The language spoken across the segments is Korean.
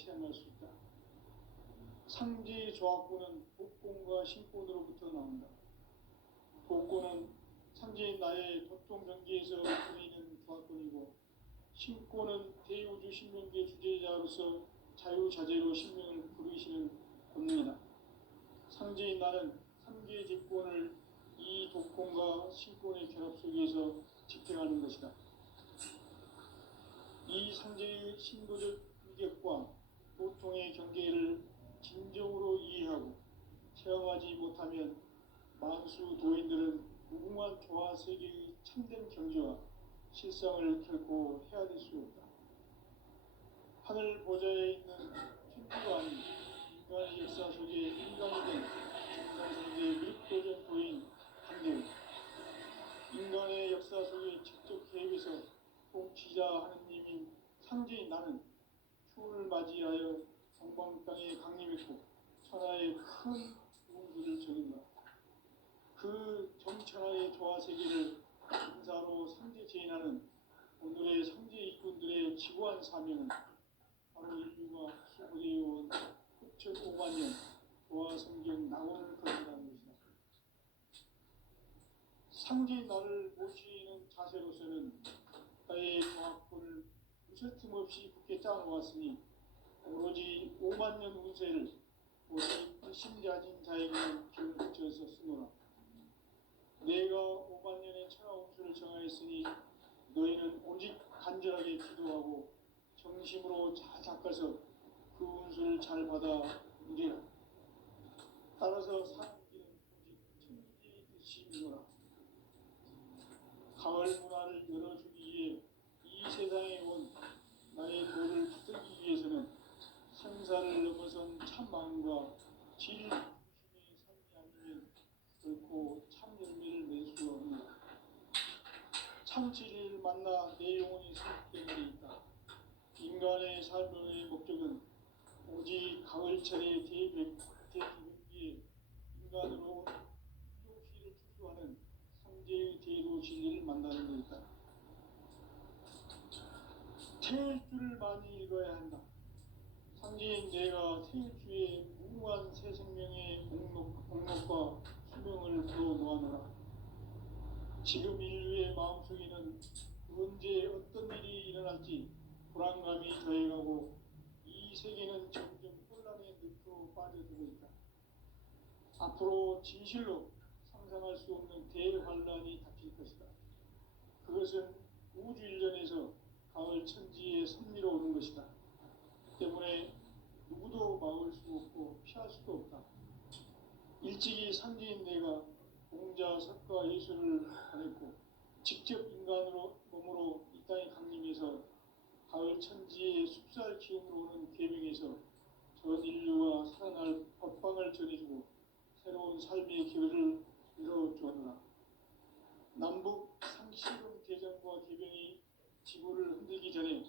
체험할 수 있다. 상지 조합구는 복권과 신권으로부터 나온다. 복권은 상지인 나의 도통 경기에서 보이는 조합권이고, 신권은 대우주 신명기의 주제자로서 자유자재로 신명을 부르시는 권능이다. 상지인 나는 3개의 직권을 이 독권과 신권의 결합 속에서 집행하는 것이다. 이 상제의 신도적 위격과 도통의 경계를 진정으로 이해하고 체험하지 못하면 만수 도인들은 무궁한 조화 세계의 참된 경지와 실상을 결코 헤아릴 수 없다. 하늘 보좌에 있는 천주가 아닌 인간의 역사 속에 인간이 된 정상세계의 미륵도전 도인 한계는 인간의 역사 속에 직접 계획해서 통치자 하느님인 상제인 나는 추운을 맞이하여 동방 땅에 강림했고 천하의 큰 우주를 정인다. 그 정천하의 조화세계를 인사로 상제 제인하는 오늘의 상제 일꾼들의 지구한 사명은 바로 인류가 수고되어온 9,500만 년 조화성경 낙원을 건설하는 것이다. 상제인 나를 모시는 자세로서는 나의 조합권을 무설틈 없이 굳게 짜놓았으니 오로지 5만 년 운세를 오직 불신자진 자에게만 기운을 붙여서 쓰노라. 내가 5만 년의 천하 운수를 정하였으니 너희는 오직 간절하게 기도하고 정심으로 잘 닦아서 그 운수를 잘 받아 누리라. 따라서 사는 길은 오직 천지의 뜻이니라. 가을 문화를 열어주기 위해 이 세상에 온 나의 도를 붙들기 위해서는 생사를 넘어선 참 마음과 질 중심의 삶이 아니면 결코 참 열매를 낼 수 없는 참 진리를 만나 내 영혼이 새롭게 되어 있다. 인간의 삶의 목적은 오직 가을철의 대기백기에 인간으로 부족시를 추수하는 상제의 대도 진리를 만나는 것이다. 태일주를 많이 읽어야 한다. 상제인 내가 태일주의 무궁한 새 생명의 공력과 수명을 불어놓아노라. 지금 인류의 마음속에는 언제 어떤 일이 일어날지 불안감이 더해가고 이 세계는 점점 혼란의 늪으로 빠져들고 있다. 앞으로 진실로 상상할 수 없는 대환란이 닥칠 것이다. 그것은 우주 일련에서 가을 천지의 섭리로 오는 것이다. 때문에 누구도 막을 수 없고 피할 수도 없다. 일찍이 상제인 내가 공자, 석가, 예수를 보냈고 직접 인간으로 몸으로 이 땅에 강림해서 가을 천지의 숲살 기운으로 오는 계명에서 전 인류가 살아날 법방을 전해주고 새로운 삶의 기회를 이뤄주었노라. 남북 상시금 대전과 개병이 지구를 흔들기 전에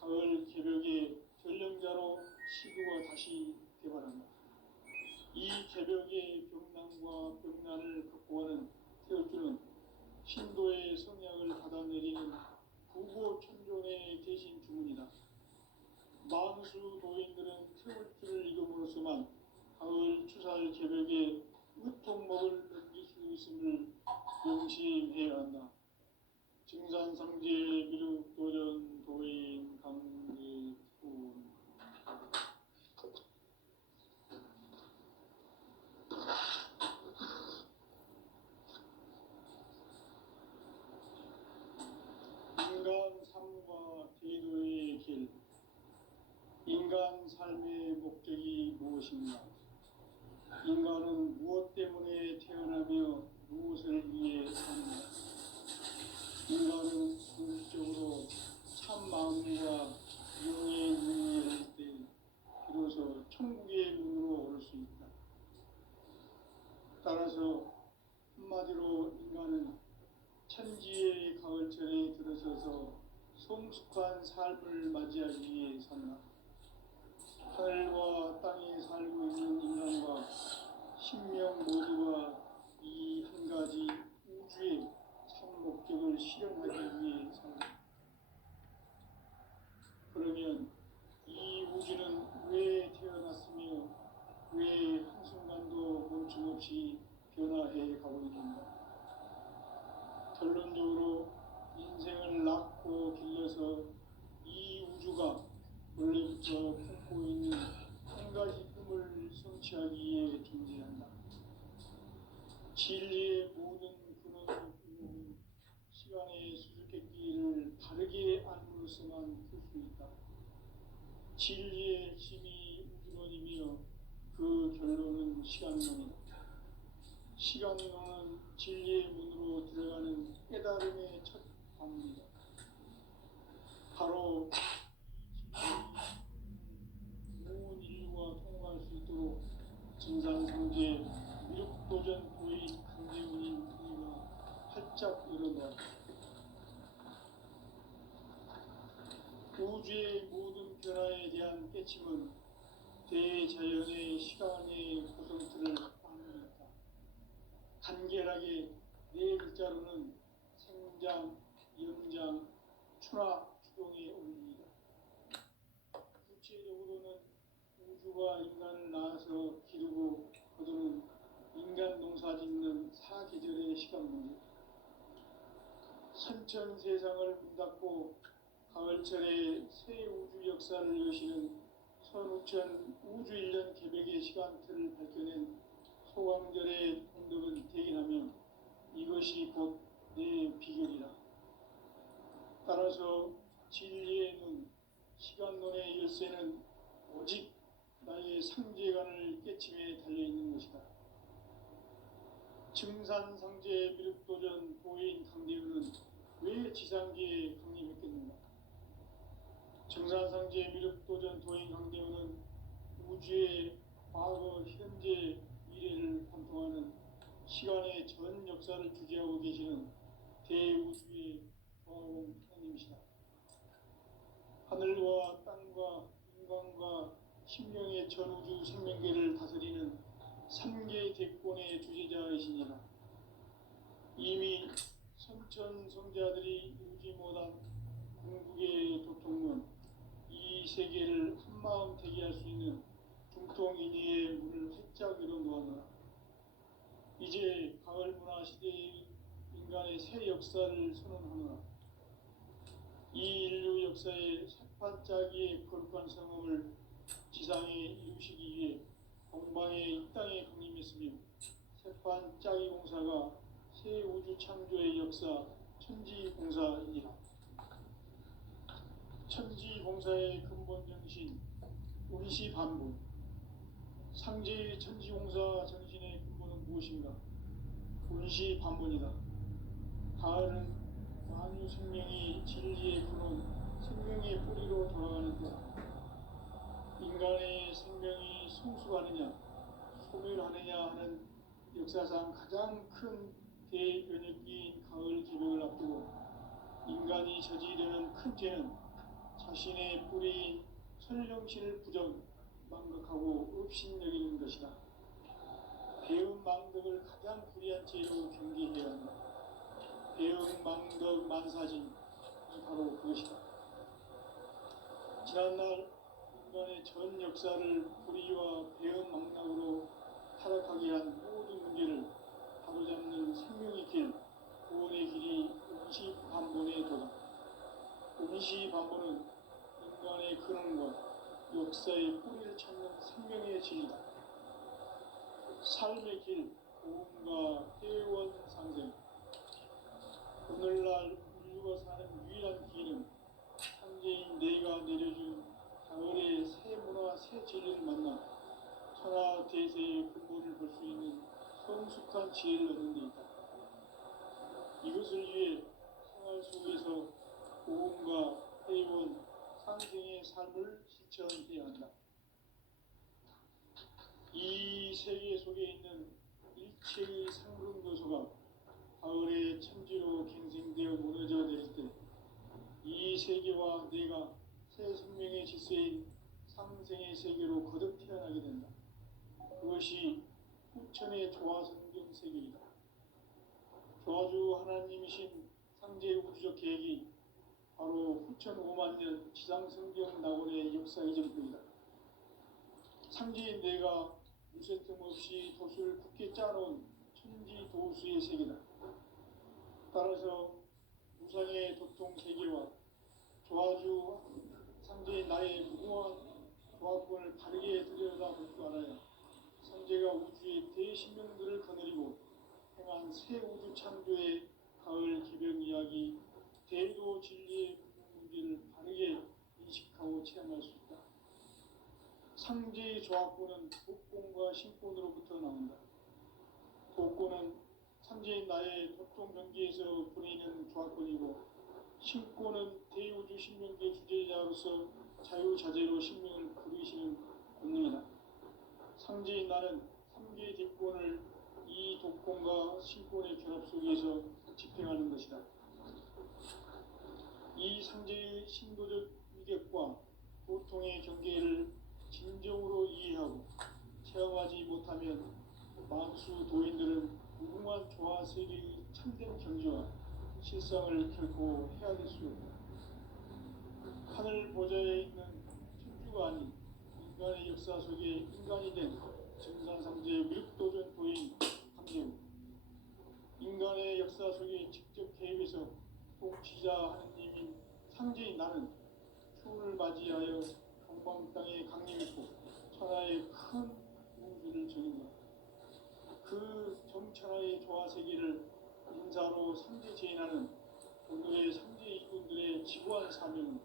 가을 개벽의 전령자로 시구가 다시 개발한다. 이 개벽의 병난과 병난을 극복하는 태울주는 신도의 성약을 받아내리는 구고천존의 대신 주문이다. 만수 도인들은 태울주를 읽음으로써만 가을 추살 개벽의 의통목을 넘길 수 있음을 명심해야 한다. 증산상제 미륵도전 도인 강제군 인간 삶과 제도의 길. 인간 삶의 목적이 무엇인가? 인간은 무엇 때문에 태어나며 무엇을 위해 사는가? 인간은 궁극적으로 참 마음과 영의 눈이 열릴 때 비로소 천국의 문으로 오를 수 있다. 따라서 한마디로 인간은 천지의 가을철에 들어서서 성숙한 삶을 맞이하기 위해 산다. 하늘과 땅에 살고 있는 인간과 신명 모두가 이 한 가지 우주의 참 목적을 실현하기 위해 산다. 그러면 이 우주는 왜 한순간도 멈춤없이 변화해 가고 있는가? 결론적으로 인생을 낳고 길러서 이 우주가 원래부터 품고 있는 한 가지 꿈을 성취하기 위해 존재한다. 진리의 모든 근원을 시간의 수수께끼를 바르게 알므로써만 풀 수 있다. 진리의 힘이 우주론이며 그 결론은 시간론이다. 시간론은 진리의 문으로 들어가는 깨달음의 첫 방문이다. 바로 온 인류가 통과할 수 있도록 증산상제 미륵도전 도의 강제운인 우리가 활짝 열어놓았다. 우주의 모든 변화에 대한 깨침은 대자연의 시간의 구성틀을 만들었다. 간결하게 네 글자로는 생장, 연장, 추나 추동의 원리이다. 구체적으로는 우주가 인간을 낳아서 기르고 거두는 인간 농사 짓는 사계절의 시간 문제. 선천 세상을 문 닫고 가을철에 새 우주 역사를 여시는 선우천 우주 1년 개백의 시간틀을 밝혀낸 소강절의 공덕은 대긴하면 이것이 곧 내 비결이라. 따라서 진리의 눈, 시간론의 열쇠는 오직 나의 상제관을 깨침에 달려있는 것이다. 증산상제 미륵도전 도인 강대우는 왜 지상계에 강림했겠는가? 증산상제 미륵도전 도인 강대우는 우주의 과거, 현재, 미래를 관통하는 시간의 전 역사를 주재하고 계시는 대우주의 조화공 하나님이시다. 하늘과 땅과 인간과 심령의 전우주 생명계를 다스리는 3개 대권의 주제자이시니라. 이미 선천성자들이 이루지 못한 궁극의 도통문, 이 세계를 한마음 되게 할 수 있는 중통인의의 문을 활짝 열어놓았노라. 이제 가을 문화 시대의 인간의 새 역사를 선언하노라. 이 인류 역사의 새판짜기의 거룩한 성험을 지상에 이루시기 위해 동방의 이 땅에 강림했으며 새판짜기 공사가 새 우주 창조의 역사 천지공사이니라. 천지공사의 근본 정신 운시반분. 상제의 천지공사 정신의 근본은 무엇인가? 운시반분이다. 가을은 만유 생명이 진리의 근원, 생명의 뿌리로 돌아가는 때다. 인간의 생명이 성숙하느냐, 소멸하느냐 하는 역사상 가장 큰 대변혁기인 가을 개벽을 앞두고 인간이 저지르는 큰 죄는 자신의 뿌리인 설령신을 부정, 망각하고 업신여기는 것이다. 배은 망덕을 가장 불의한 죄로 경계해야 한다. 배은 망덕 만사진이 바로 그것이다. 지난날 인간의 전 역사를 불의와 배은 망락으로 타락하게 한 모든 문제를 바로잡는 생명의 길, 구원의 길이 운시반본에 도다. 운시반본은 인간의 근원과 역사의 뿌리를 찾는 생명의 진리다. 삶의 길, 고음과 회원 상생. 오늘날 인류가 사는 유일한 길은 상제인 내가 내려준 가을의 새 문화, 새 진리를 만나 천하 대세의 근본을 볼 수 있는 성숙한 지혜를 얻는 데 있다. 이것을 위해 생활 속에서 고음과 회원, 상생의 삶을 실천해야 한다. 이 세계 속에 있는 일체의 상승 요소가 가을의 천지로 갱생되어 무너져 내릴 때 이 세계와 내가 새 생명의 질서인 상생의 세계로 거듭 태어나게 된다. 그것이 후천의 조화성경 세계이다. 조화주 하나님이신 상제 우주적 계획이 바로 후천 5만 년 지상성경 낙원의 역사 이전부이다. 상제인 내가 무쇠틈 없이 돛을 굳게 짜놓은 천지 도수의 세계다. 따라서 무상의 도통 세계와 조화주 상제의 나의 무궁한 조합권을 바르게 들여다볼 줄 알아야 상제가 우주의 대신명들을 거느리고 행한 새 우주 창조의 가을 기병 이야기, 대도 진리의 문제를 바르게 인식하고 체험할 수 있다. 상제의 조합권은 독권과 신권으로부터 나온다. 독권은 상제인 나의 도통 경계에서 보내는 조합권이고, 신권은 대우주 신명계 주제자로서 자유자재로 신명을 부르시는 권능이다. 상제인 나는 3개의 대권을 이 독권과 신권의 결합 속에서 집행하는 것이다. 이 상제의 신도적 위격과 보통의 경계를 진정으로 이해하고 체험하지 못하면 만수 도인들은 무궁한 조화 세계의 참된 경지와 실상을 결코 헤아릴 수 없다. 하늘 보좌에 있는 천주가 아닌 인간의 역사 속에 인간이 된 증산상제의 미륵도전 도인 강재우, 인간의 역사 속에 직접 개입해서 통치자 하느님인 상제인 나는 추운을 맞이하여 동방 땅에 강림했고 천하의 큰 우주를 정인다. 그 정천하의 조화세계를 인사로 상제 제인하는 오늘의 상제 이군들의 지구한 사명은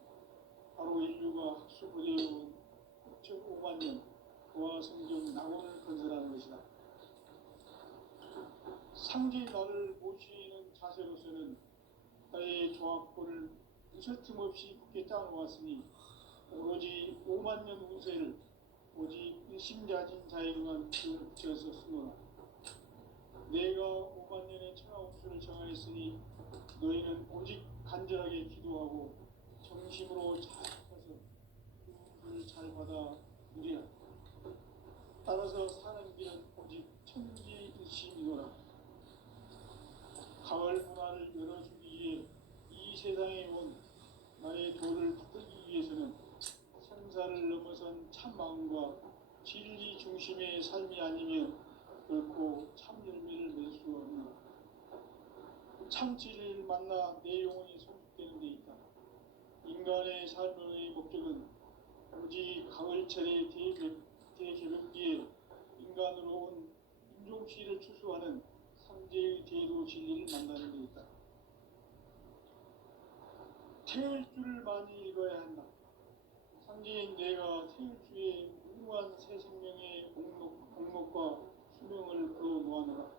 바로 인류가 학수부대해온 6,500만 년 부화 성경 낙원을 건설하는 것이다. 상제의 나를 모시는 자세로서는 나의 조합권을 무설틈 없이 굳게 짜놓았으니 오로지 5만 년 운세를 오직 일심자진 자에게만 기운을 붙여서 쓰노라. 내가 5만 년의 천하운수를 정하였으니 너희는 오직 간절하게 기도하고 정심으로 잘 해서 기운을 잘 받아 누리라. 따라서 사는 길은 오직 천지일심이노라. 가을 문화를 열어주기 위해 이 세상에 온 나의 도를 붙들기 위해서는 생사를 넘어선 참마음과 진리 중심의 삶이 아니면 결코 참 열매를 낼 수 없는 참치를 만나 내 영혼이 성숙되는 데 있다. 인간의 삶의 목적은 오직 가을철의 대개벽기에 인간으로 온 인종시를 추수하는 상제의 대도 진리를 만나는 데 있다. 태울 줄을 많이 읽어야 한다. 상제인 내가 태울 주의 무궁한 새 생명의 공목과 수명을 풀어놓아노라.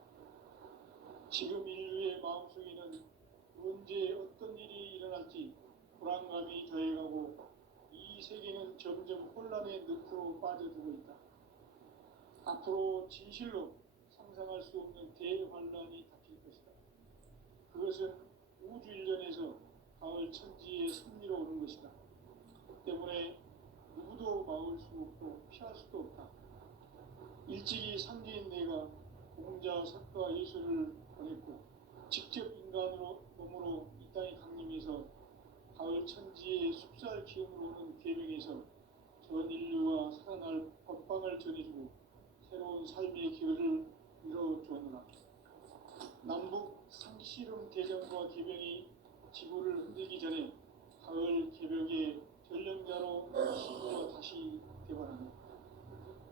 지금 인류의 마음속에는 언제 어떤 일이 일어날지 불안감이 더해가고 이 세계는 점점 혼란의 늪으로 빠져들고 있다. 앞으로 진실로 상상할 수 없는 대환란이 닥칠 것이다. 그것은 우주 일련에서 가을 천지의 섭리로 오는 것이다. 때문에 누구도 막을 수 없고 피할 수도 없다. 일찍이 상제인 내가 공자, 석가, 예수를 보냈고 직접 인간으로 몸으로 이 땅에 강림해서 가을 천지의 숲살 기운으로 오는 계명에서 전 인류가 살아날 법방을 전해주고 새로운 삶의 기회를 이뤄주었노라. 남북 상씨름 대전과 개병이 지구를 흔들기 전에 가을 개벽의 전령자로 시구로 다시 개발한다.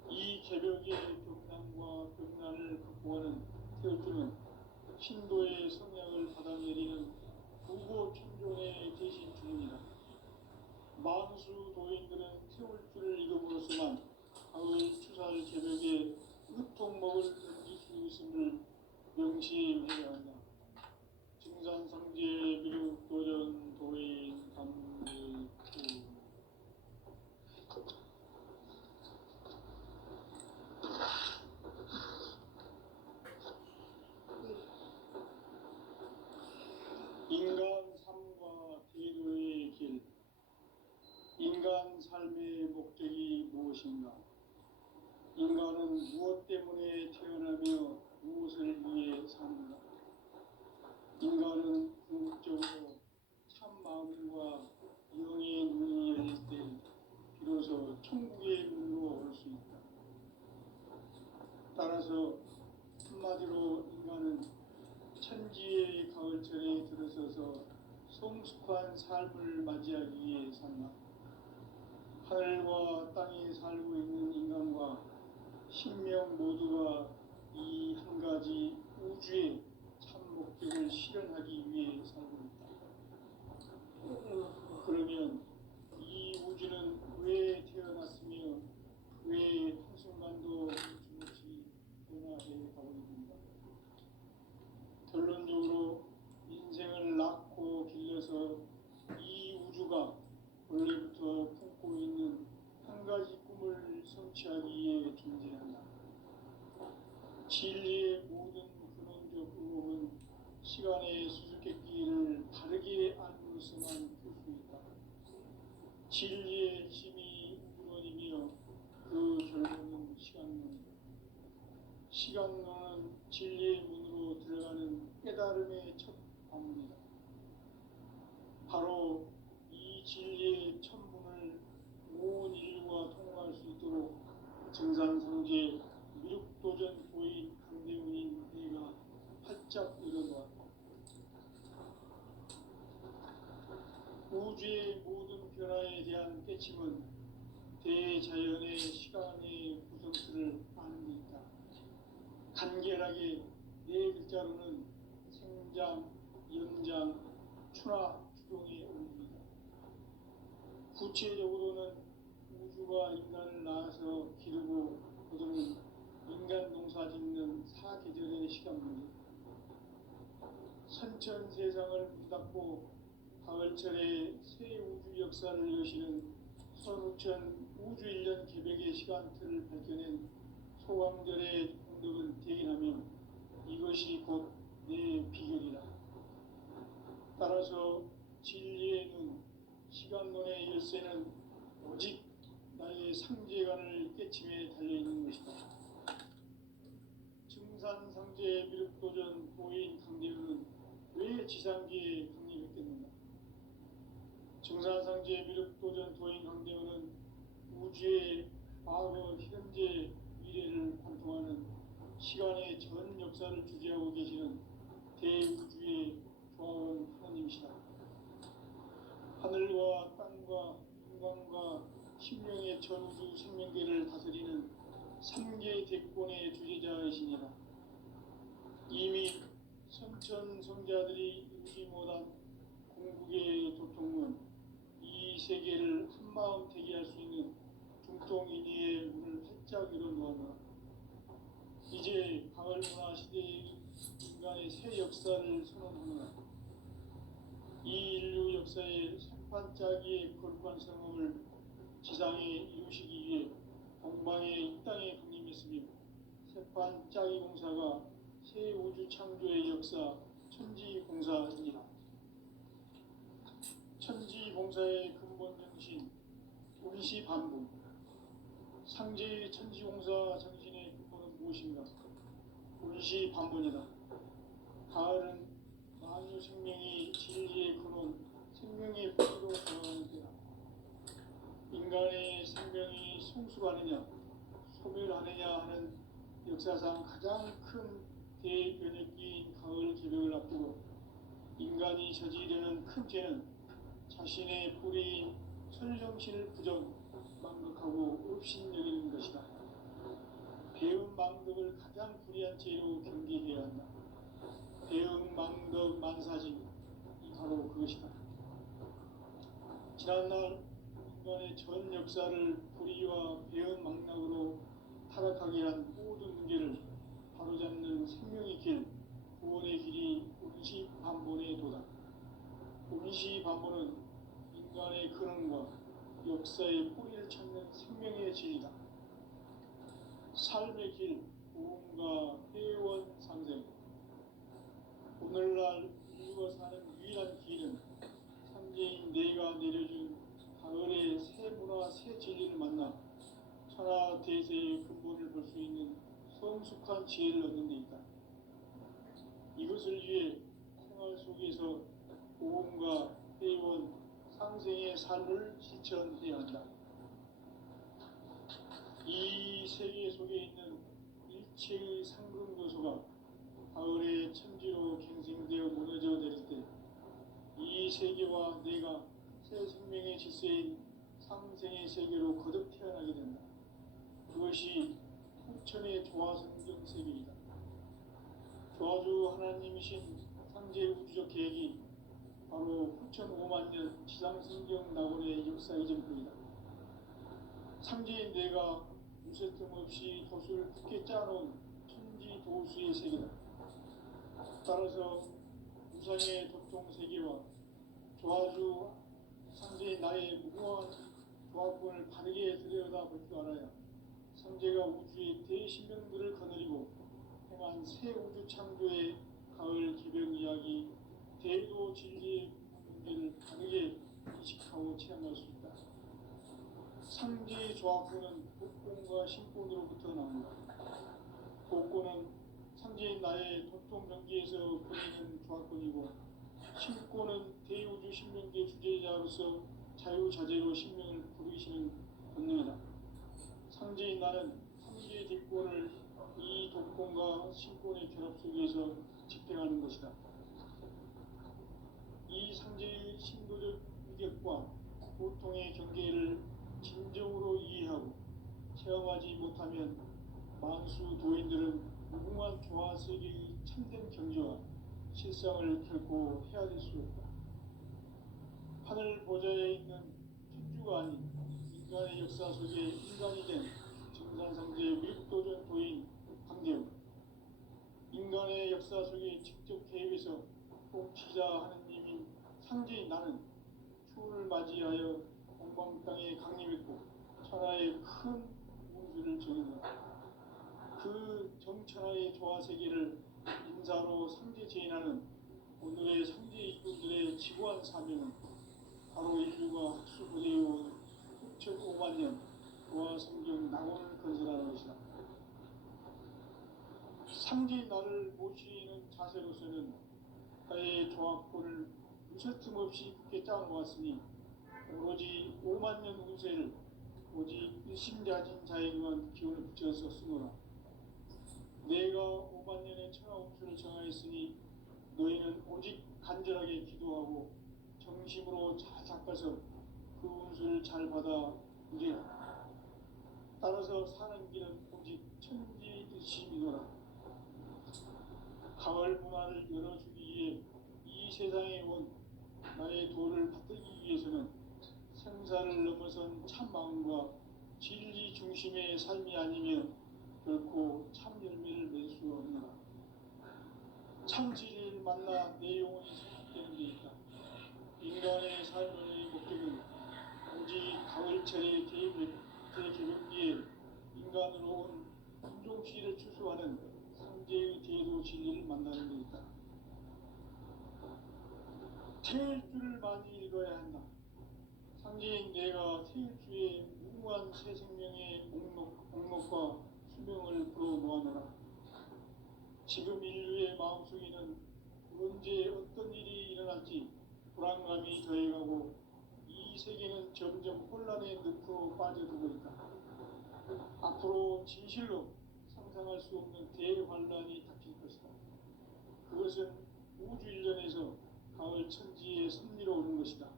이 개벽의 벽난과 벽난을 극복하는 태울주는 신도의 성향을 받아내리는 부고 천종의 대신 주문이다. 만수 도인들은 태울주를 이름으로서만 가을 추살 개벽에 으통먹을 던질 수 있음을 명심해야 한다. 증산상제 미륵도전 도인 감리구 인간 삶과 대도의 길. 인간 삶의 목적이 무엇인가? 인간은 무엇 때문에 태어나며 무엇을 위해 사는가? 인간은 궁극적으로 참 마음과 영의 눈이 열릴 때 비로소 천국의 문으로 올 수 있다. 하늘과 땅에 살고 있는 인간과 신명 모두가 이 한 가지 우주의 참 목적을 실현하기 위해 살고 있다. 그러면 이 우주는 왜 태어났으며 왜 한순간도 멈춤없이 변화해 가고 있는가? 결론적으로 인생을 낳고 길러서 이 우주가 원래부터 품고 있는 한 가지 꿈을 성취하기 위해 존재한다. 진리의 모든 근원적 의혹은 시간의 수수께끼를 바르게 알므로서만 풀 수 있다. 진리의 핵심이 우주론이며 그 결론은 시간론이다. 시간론은 진리의 문으로 들어가는 깨달음의 첫 방문이다. 바로 이 진리의 첫 문을 온 인류가 통과할 수 있도록 증산성제 미륵도전 도인 강대훈인 내가 활짝 열어놓았다. 우주의 모든 변화에 대한 깨침은 대자연의 시간의 구성틀을 아는 데 있다. 간결하게 네 글자로는 생장, 연장, 추나 추동에 올립니다. 구체적으로는 우주가 인간을 낳아서 기르고 거두는 인간 농사 짓는 사계절의 시간 문제, 선천 세상을 문닫고 가을철에 새 우주 역사를 여시는 선우천 우주 1년 개백의 시간틀을 밝혀낸 소강절의 공덕은 대견하며 이것이 곧 내 비결이다. 따라서 진리의 눈, 시간론의 열쇠는 오직 나의 상제관을 깨침에 달려있는 것이다. 증산상제 미륵도전 도인 강대훈은 왜 지상계에 강림했겠는가? 증산상제 미륵도전 도인 강대훈은 우주의 과거, 현재, 미래를 관통하는 시간의 전 역사를 주재하고 계시는 대우주의 조화원 하나님이시다. 하늘과 땅과 인간과 신명의 전우주 생명계를 다스리는 삼계 대권의 주재자이시니라. 이미 선천성자들이 이루지 못한 궁극의 도통은 이 세계를 한마음 되게 할 수 있는 중통인의의 문을 활짝 열어놓았노라. 이제 가을문화 시대의 인간의 새 역사를 선언하노라. 이 인류 역사의 새판짜기의 거룩한 성험을 지상에 이루시기 위해 동방의 이 땅에 강림했으며 새판짜기 공사가 새 우주 창조의 역사 천지공사입니다. 천지공사의 근본 정신 운시반분, 상제의 천지공사 정신의 근본은 무엇인가? 운시반분이다. 가을은 만유 생명이 진리의 근원, 생명의 뿌리로 돌아가는 때다. 인간의 생명이 성숙하느냐, 소멸하느냐 하는 역사상 가장 큰 대변혁기인 가을 개벽을 앞두고 인간이 저지르는 큰 죄는 자신의 뿌리인 설령신을 부정, 망극하고 업신여기는 것이다. 배운 망덕을 가장 불의한 죄로 경계해야 한다. 배운 망덕 만사지, 바로 그것이다. 지난날 인간의 전 역사를 불의와 배은 망락으로 타락하게 한 모든 문제를 바로잡는 생명의 길, 구원의 길이 운시반본의 도다. 운시반본은 인간의 근원과 역사의 뿌리를 찾는 생명의 진리다. 삶의 길, 구원과 회원 상생. 오늘날 인류가 사는 유일한 길은 삼재인 내가 내려준 가을의 새 문화, 새 진리를 만나 천하 대세의 근본을 볼 수 있는 성숙한 지혜를 얻는 데 있다. 이것을 위해 생활 속에서 보험과 회원, 상생의 삶을 실천해야 한다. 이 세계 속에 있는 일체의 상금 요소가 가을의 천지로 갱생되어 무너져 내릴 때 이 세계와 내가 새 생명의 질서인 상생의 세계로 거듭 태어나게 된다. 그것이 후천의 조화성경 세계이다. 조화주 하나님이신 상제 우주적 계획이 바로 후천 5만 년 지상성경 낙원의 역사의 전부이다. 상제인 내가 무쇠틈 없이 도수를 굳게 짜놓은 천지 도수의 세계다. 따라서 우상의 도통 세계와 조화주 상제인 나의 무궁한 조합권을 바르게 들여다볼 줄 알아야 상제가 우주의 대신명들을 거느리고 행한 새 우주 창조의 가을 개벽 이야기, 대도 진리의 문제를 바르게 인식하고 체험할 수 있다. 상제의 조합권은 복권과 신권으로부터 나온다. 복권은 상제인 나의 도통 경계에서 보이는 조합권이고, 신권은 대우주 신명계 주제자로서 자유자재로 신명을 부르시는 본능이다. 상제인 나는 상제의 뒷권을 이 독권과 신권의 결합 속에서 집행하는 것이다. 이 상제의 신도적 위격과 고통의 경계를 진정으로 이해하고 체험하지 못하면 만수 도인들은 무궁한 조화 세계의 참된 경지와 실상을 결코 헤아릴 수 없다. 하늘 보좌에 있는 천주가 아닌 인간의 역사 속에 인간이 된 정산상제의 밀도전 도인 황대웅, 인간의 역사 속에 직접 개입해서 통치자 하느님인 상제인 나는 추운을 맞이하여 동방 땅에 강림했고 천하의 큰 운수를 정했다. 그 정천하의 조화 세계를 인사로 상제 제인하는 오늘의 상제 이군들의 지구한 사명은 바로 인류가 학수고대해온 후천 5만 년 조화 성경 낙원을 건설하는 것이다. 상제인 나를 모시는 자세로서는 나의 조합권을 무쇠틈 없이 굳게 짜놓았으니 오로지 5만 년 운세를 오직 일심자진 자에게만 기운을 붙여서 쓰노라. 내가 5만 년의 천하 운수를 정하였으니 너희는 오직 간절하게 기도하고 정심으로 잘 닦아서 그 운수를 잘 받아 누리라. 따라서 사는 길은 오직 천지 뜻이미노라. 가을 문화를 열어주기 위해 이 세상에 온 나의 도를 받들기 위해서는 생사를 넘어선 참 마음과 진리 중심의 삶이 아니면 결코 참 열매를 맺을 수 없노라. 참 진리를 만나 내 영혼이 성숙되는 데 있다. 인간의 삶의 목적은 오직 가을철의 대개벽기에 인간으로 온 인종시를 추수하는 상제의 대도 진리를 만나는 데 있다. 태일주를 많이 읽어야 한다. 상제인 내가 태일주의 무궁한 새 생명의 목록과 수명을 불어모아노라. 지금 인류의 마음속에는 언제 어떤 일이 일어날지 불안감이 더해가고 이 세계는 점점 혼란의 늪으로 빠져들고 있다. 앞으로 진실로 상상할 수 없는 대환란이 닥칠 것이다. 그것은 우주 일전에서 가을 천지의 섭리로 오는 것이다.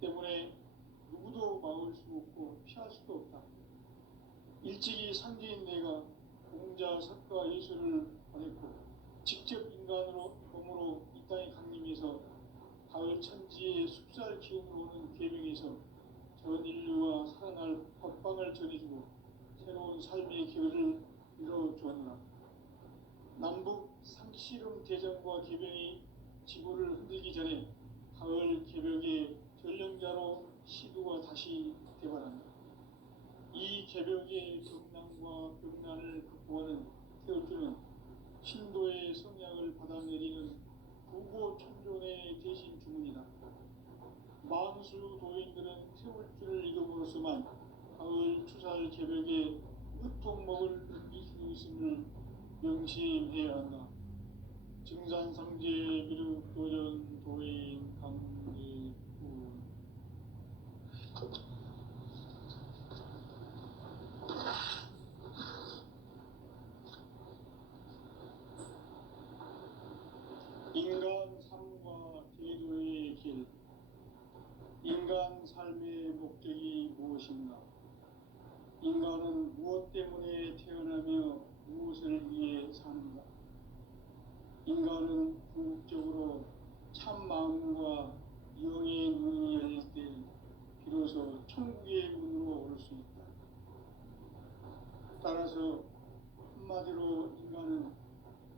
때문에 누구도 막을 수 없고 피할 수도 없다. 일찍이 상제인 내가 공자, 석가, 예수를 보냈고 직접 인간으로 몸으로 이 땅에 강림해서 가을 천지의 숲살 기운으로 오는 계명에서 전 인류와 살아날 법방을 전해주고 새로운 삶의 기회를 이뤄주었노라. 남북 상씨름 대전과 계병이 지구를 흔들기 전에 가을 개벽의 전령자로 시두가 다시 대발한다. 이 개벽의 경난과 병난을 극복하는 태울주는 신도의 성약을 받아내리는 부고 천존의 대신 주문이다. 만수 도인들은 태울주를 읽음으로써만 가을 추살 개벽에 으통먹을 느낄 수 있음을 명심해야 한다. 증산상제 미륵도전 도인 강제군. 인간 삶과 대도의 길. 인간 삶의 목적이 무엇인가? 인간은 무엇 때문에 태어나며 무엇을 위해 사는가? 인간은 궁극적으로 참 마음과 영의 눈이 열릴 때 비로소 천국의 문으로 올 수 있다. 따라서 한마디로 인간은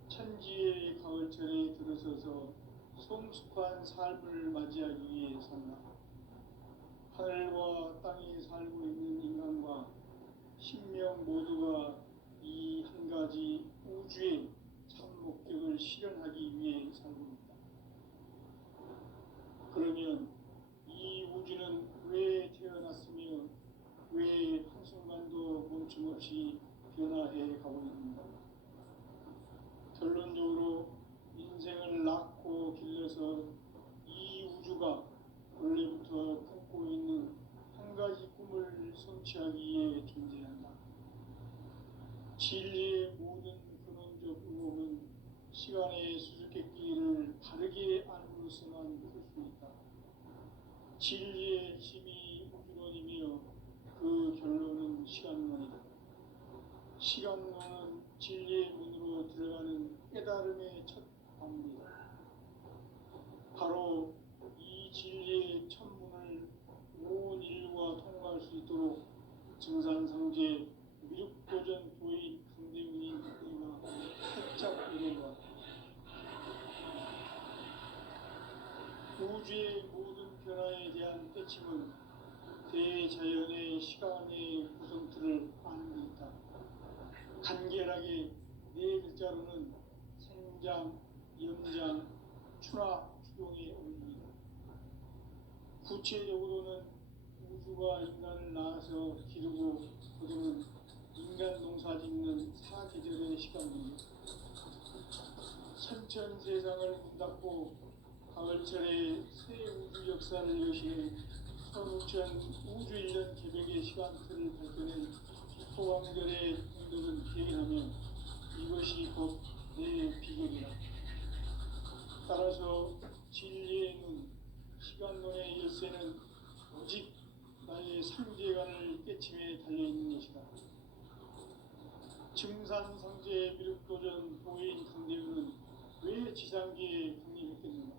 천지의 가을철에 들어서서 성숙한 삶을 맞이하기 위해 산다. 하늘과 땅에 살고 있는 인간과 신명 모두가 이 한 가지 우주의 참 목적을 실현하기 위해 살고 있다. 그러면 이 우주는 왜 태어났으며 왜 한순간도 멈춤없이 변화해 가고 있는가? 결론적으로 인생을 낳고 길러서 이 우주가 원래부터 품고 있는 한 가지 꿈을 성취하기 위해 존재한다. 진리의 모든 근원적 의혹은 시간의 수수께끼를 바르게 알므로서만 풀 수 있다. 진리의 힘이 우주론이며 그 결론은 시간론이다. 시간론은 진리의 문으로 들어가는 깨달음의 첫 방문이다. 바로 이 진리의 첫 문을 온 인류가 통과할 수 있도록 증산상제 미륵도전 도인 강대훈이 내가 살짝 이뤄놓았다. 우주의 모든 변화에 대한 때침은 대자연의 시간의 구성틀을 아는 데 있다. 간결하게 네 글자로는 생장, 연장, 추나 추동에 어울립니다. 구체적으로는 우주가 인간을 낳아서 기르고 거두는 인간 농사 짓는 사계절의 시간입니다. 천천 세상을 문 닫고 가을철에 새 우주 역사를 여시는 서우천 우주 1년 개벽의 시간틀을 밝혀낸 소강절의 공덕은 기행하며 이것이 곧 내 비결이다. 따라서 진리의 눈, 시간론의 열쇠는 오직 나의 상제관을 깨침에 달려있는 것이다. 증산상제 미륵도전 도인 강대훈은 왜 지상계에 강림했겠는가?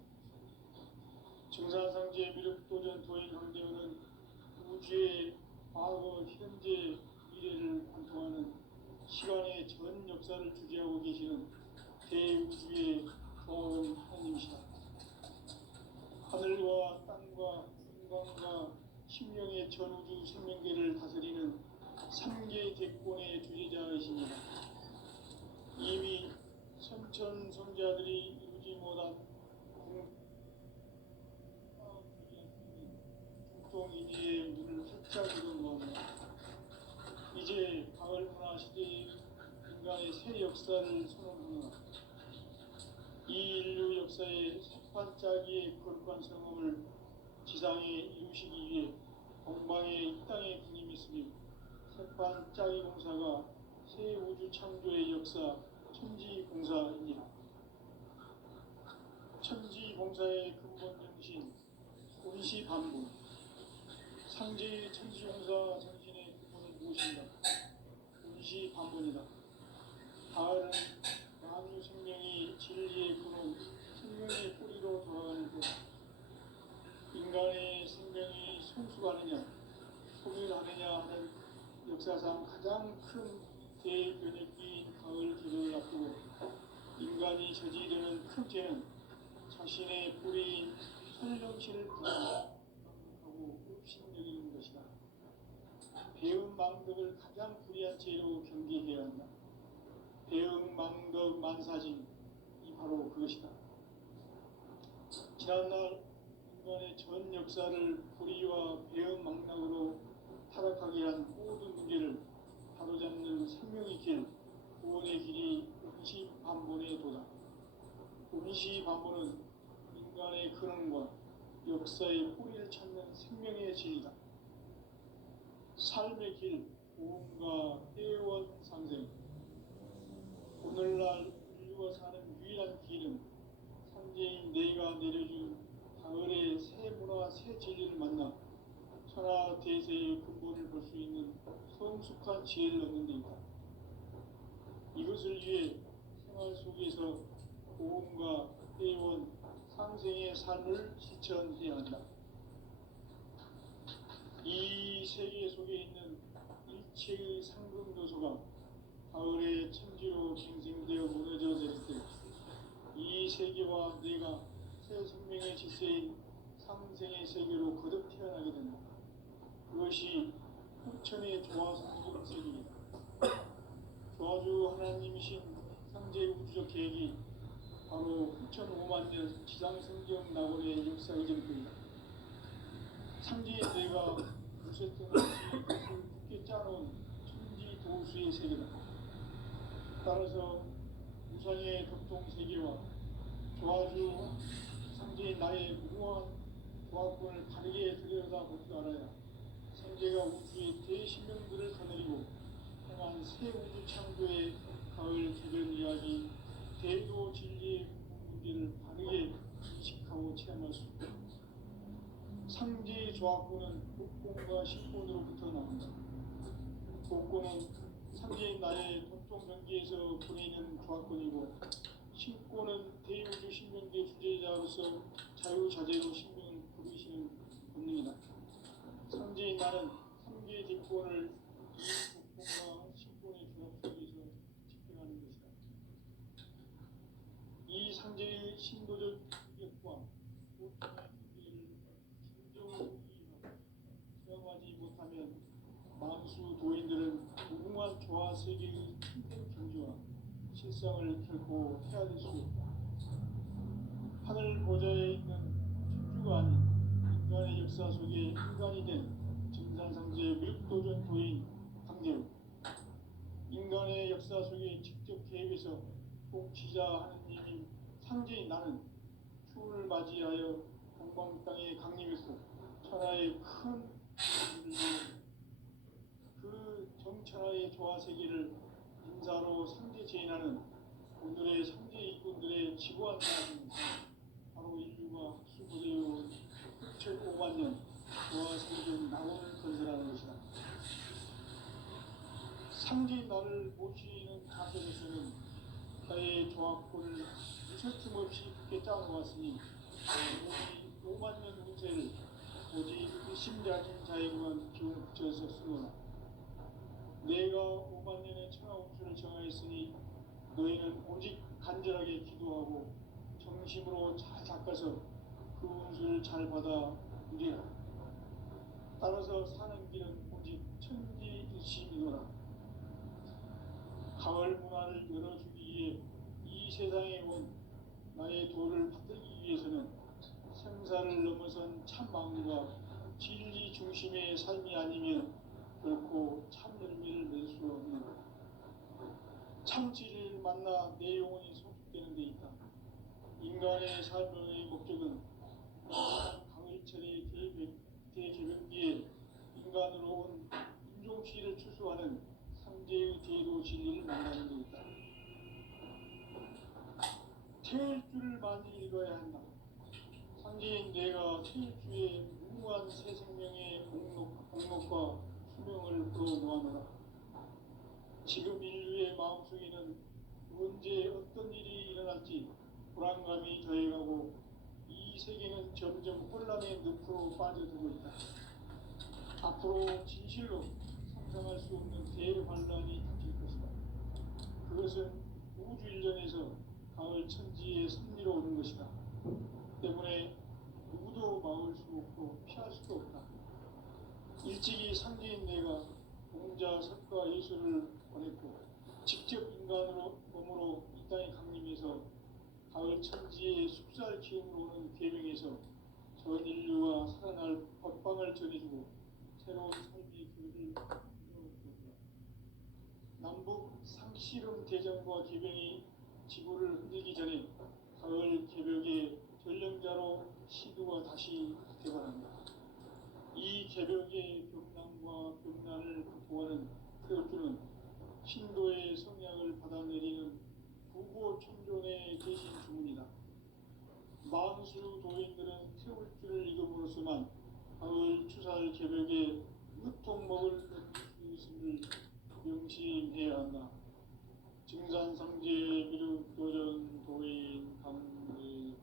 증산상제 미륵도전 도인 강대훈은 우주의 과거, 현재, 미래를 관통하는 시간의 전 역사를 주재하고 계시는 대우주의 조은 하나님이시다. 하늘과 땅과 인간과 심령의 전우주 생명계를 다스리는 삼계 대권의 주제자이십니다. 이미 선천성자들이 이루지 못한 국동인의의 문을 활짝 열어놓았다. 이제 가을 문화 시대의 인간의 새 역사를 선언하노라. 이 인류 역사의 새반짝이의 거룩한 성험을 지상에 이루시기 위해 동방에 이 땅에 군림했으며 새반짝이 공사가 새 우주 창조의 역사 천지공사입니다. 천지공사의 근본 정신 온시반분. 상제의 천지공사 정신의 근본은 무엇인가? 온시반분이다. 가을은 만유 생명이 진리의 근원, 생명의 뿌리로 돌아가는 것. 인간의 생명이 성숙하느냐, 소멸하느냐 하는 역사상 가장 큰 대변혁기인 가을 계절을 앞두고 인간이 저지르는 큰 죄는 자신의 뿌리인 설령실을 부정하고 업신여기는 것이다. 배은 망덕을 가장 불의한 죄로 경계해야 한다. 배은 망덕 만사징이 바로 그것이다. 지난날 인간의 전 역사를 불의와 배은 망락으로 타락하게 한 모든 문제를 바로잡는 생명의 길, 구원의 길이 온시반본에 도다. 온시반본은 인간의 근원과 역사의 뿌리를 찾는 생명의 진리다. 삶의 길, 고음과 회원상생. 오늘날 인류가 사는 유일한 길은 상제인 내가 내려준 가을의 새 문화, 새 진리를 만나 천하 대세의 근본을 볼 수 있는 성숙한 지혜를 얻는 데 있다. 이것을 위해 생활 속에서 고음과 회원, 상생의 삶을 실천해야 한다. 이 세계 속에 있는 일체의 상급 요소가 가을의 천지로 갱생되어 무너져 내릴 때 이 세계와 내가 새 생명의 질서인 상생의 세계로 거듭 태어나게 된다. 그것이 후천의 조화 성경 세계이다. 조화주 하나님이신 상제 우주적 계획이 바로 후천 5만 년 지상 성경 낙원의 역사 이전입니다. 상제의 내가 무쇠등 없이 굳게 짜놓은 천지 도수의 세계다. 따라서 우상의 격동 세계와 조화주 상제의 나의 무궁한 조화권을 바르게 들여다볼 줄 알아야 상제가 우주의 대신명들을 거느리고 행한 새 우주 창조의 가을 개별 이야기 대도 진리의 문제를 바르게 인식하고 체험할 수 있다. 상제의 조화권은 복권과 신권으로부터 나온다. 복권은 상제의 나의 독동명기에서 보내는 조화권이고 신권은 대우주 신명계 주제자로서 자유자재로 신명을 부르시는 본능이다. 상제의 나는 3개의 대권을 이 복권과 신권의 결합 속에서 집행하는 것이다. 이 상제의 신도적 인격과 고통의 세계를 진정으로 이해하고 체험하지 못하면 만수 도인들은 무궁한 조화 세계의 참된 경지와 실상을 결코 헤아릴 수 없다. 하늘 보좌에 있는 천주가 아닌 인간의 역사 속에 인간이 된 증산상제의 밀도전 도인 강제로 인간의 역사 속에 직접 개입해서 통치자 하느님인 상제인 나는 추운을 맞이하여 동방 땅에 강림했고 천하의 큰 그 정천하의 조화 세계를 인사로 상제 제인하는 오늘의 상제 일꾼들의 지구한 나라는 바로 인류가 학수고대로 6,5만 년 조화 세계의 낙원을 건설하는 것이다. 상제인 나를 모시는 자세로서는 나의 조화권을 무설틈 없이 굳게 짜놓았으니 오직 5만 년 운세를 오직 의심자진 자에게만 기운 붙여서 쓰노라. 내가 5만 년의 천하 운수를 정하였으니 너희는 오직 간절하게 기도하고 정심으로 잘 닦아서 그 운수를 잘 받아 누리라. 따라서 사는 길은 오직 천지일심이노라. 가을 문화를 열어주기 위해 이 세상에 온 나의 도를 받들기 위해서는 생사를 넘어선 참 마음과 진리 중심의 삶이 아니면 결코 참 열매를 맺을 수 없는 참 진리를 만나 내 영혼이 소속되는 데 있다. 인간의 삶의 목적은 가을철의 대개변기에 인간으로 온 인종시를 추수하는 상제의 대도 진리를 만나는 데 있다. 태일주를 많이 읽어야 한다. 상제인 내가 태일주의 무궁한 새 생명의 공목과 수명을 불어모아노라. 지금 인류의 마음속에는 언제 어떤 일이 일어날지 불안감이 더해가고 이 세계는 점점 혼란의 늪으로 빠져들고 있다. 앞으로 진실로 상상할 수 없는 대환란이 닥칠 것이다. 그것은 우주 일전에서 가을 천지의 섭리로 오는 것이다. 때문에 누구도 막을 수 없고 피할 수도 없다. 일찍이 상제인 내가 공자, 석가, 예수를 보냈고 직접 인간으로 몸으로 이 땅에 강림해서 가을 천지의 숙살 기운으로 오는 계명에서 전 인류와 살아날 법방을 전해주고 새로운 삶의 길을 열어주었다. 남북 상씨름 대전과 개병이 지구를 흔들기 전에 가을 개벽의 전령자로 시두가 다시 개발한다. 이 개벽의 벽난과 벽난을 극복하는 태엽주는 신도의 성약을 받아내리는 부고 천존의 대신 주문이다. 만수 도인들은 태울주를 읽음으로써만 가을 추살 개벽에 으통먹을 것을 명심해야 한다. 증산상제 미륵 도전 도인 강대구.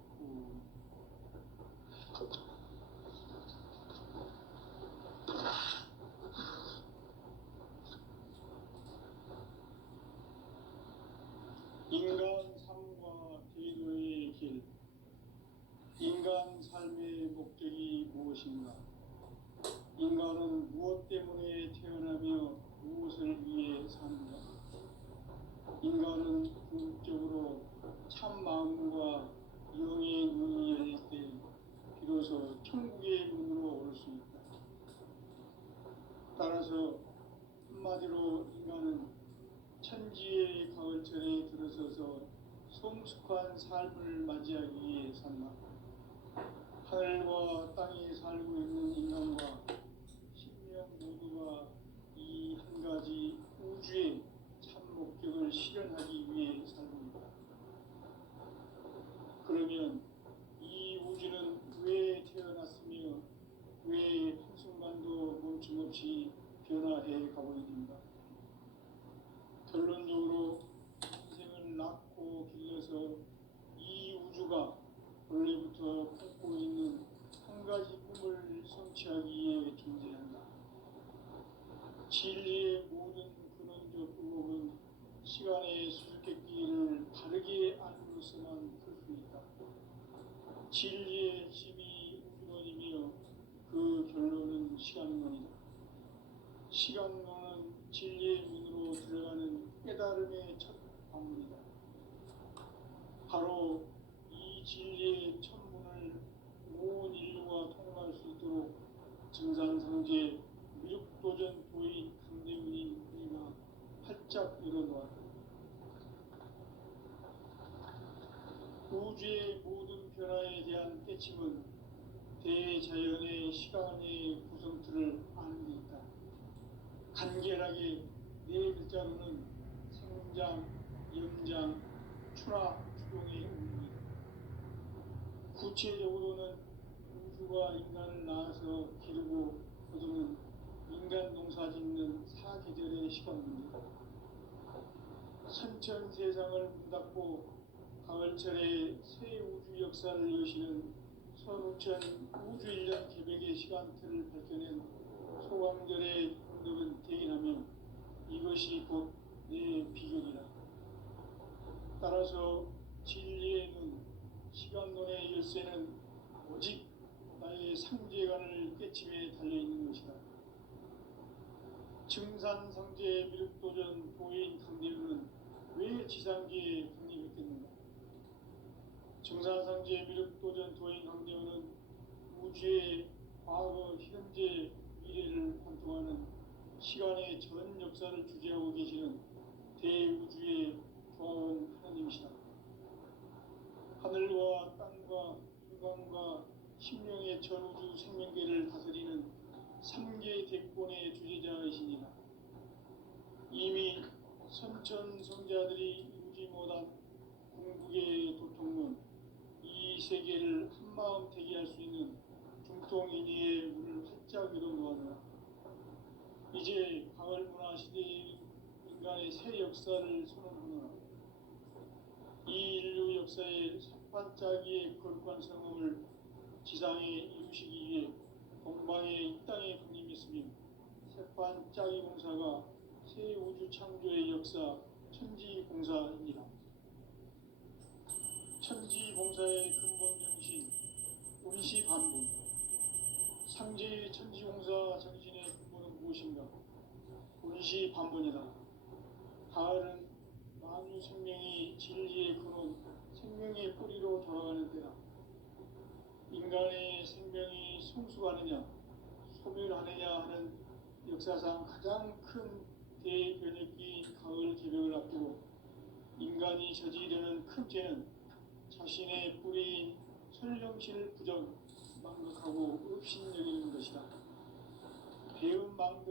인간 삶과 대도의 길. 인간 삶의 목적이 무엇인가? 인간은 무엇 때문에 태어나며 무엇을 위해 사는가? 인간은 궁극적으로 참 마음과 영의 눈이 열릴 때 비로소 천국의 문으로 올 수 있다. 따라서 한마디로 인간은 천지의 가을철에 들어서서 성숙한 삶을 맞이하기 위해 산다. 하늘과 땅에 살고 있는 인간과 신명 모두가 이 한 가지 우주의 참 목적을 실현하기 위해 살고 있다. 그러면 이 우주는 왜 태어났으며 왜 한순간도 멈춤없이 변화해 가고 있는가? 결론적으로 인생을 낳고 길러서 이 우주가 원래부터 품고 있는 한 가지 꿈을 성취하기 위해 존재한다. 진리의 모든 근원적 의혹은 시간의 수수께끼를 바르게 알고서만 풀 수 있다. 진리의 핵심이 우주론이며 그 결론은 시간론이다. 시간론은 진리의 문으로 들어가는 깨달음의 첫 방문이다. 바로 이 진리의 천문을 온 인류가 통과할 수 있도록 증산상제 미륵도전 도인 강대문이 우리가 활짝 열어놓았다. 우주의 모든 변화에 대한 깨침은 대자연의 시간의 구성틀을 아는 데 있다. 간결하게 네 글자로는 생장, 염장, 추나 추동의 운명이다. 구체적으로는 우주가 인간을 낳아서 기르고 거두는 인간 농사 짓는 사계절의 시간 문제다. 선천 세상을 문 닫고 가을철에 새 우주 역사를 여시는 선우천 우주 1년 개벽의 시간틀을 밝혀낸 소광절의 공덕은 대긴하며 이것이 곧 내 비결이라. 따라서 진리의 눈, 시간론의 열쇠는 오직 나의 상제관을 깨침에 달려있는 것이다. 증산상제 미륵도전 도인 강대문은 왜 지상계에 강림했겠는가? 증산상제 미륵도전 도인 강대문은 우주의 과거, 현재, 미래를 관통하는 시간의 전 역사를 주재하고 계시는 대우주의 조화원 하나님이시다. 하늘과 땅과 인간과 심령의 전우주 생명계를 다스리는 3계 대권의 주제자이시니라. 이미 선천성자들이 이루지 못한 궁극의 도통론, 이 세계를 한마음 되게 할 수 있는 중통인의의 문을 활짝 열어놓았노라. 이제 가을 문화 시대의 인간의 새 역사를 선언하노라. 이 인류 역사의 삿발짜기의 거룩한 성음을 지상에 이루시기 위해 동방에 이 땅에 군림했으며 셋반짜기 공사가 새 우주 창조의 역사 천지공사입니다. 천지공사의 근본 정신 운시 반분. 상제의 천지공사 정신의 근본은 무엇인가? 운시 반분이다. 가을은 만유 생명이 진리의 근원, 생명의 뿌리로 돌아가는 때다. 인간의 생명이 성숙하느냐, 소멸하느냐 하는 역사상 가장 큰 대변혁기인 가을 개벽을 앞두고 인간이 저지르는 큰 죄는 자신의 뿌리인 설령실 부정, 망각하고 업신 여기는 것이다. 배운 망덕